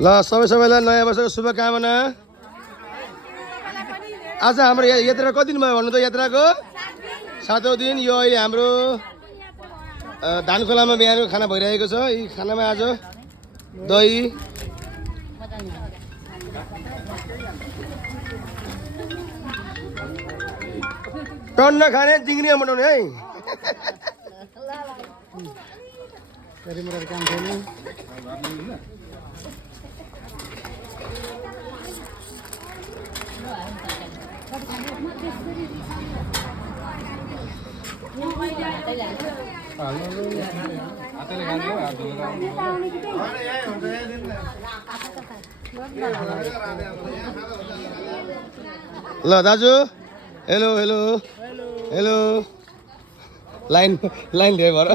ल सबैलाई नयाँ वर्षको शुभकामना। आज हाम्रो यात्रा कति दिन भयो भन्नु त? यात्राको 7औं दिन। यो अहिले हाम्रो धानखोलामा बिहानको खाना भइरहेको छ। यी खानामा आज दही, टन्न खाने, जिङ्रिया बनाउने है। ल दाजु, हेलो हेलो हेलो। लाइन धेरै भएर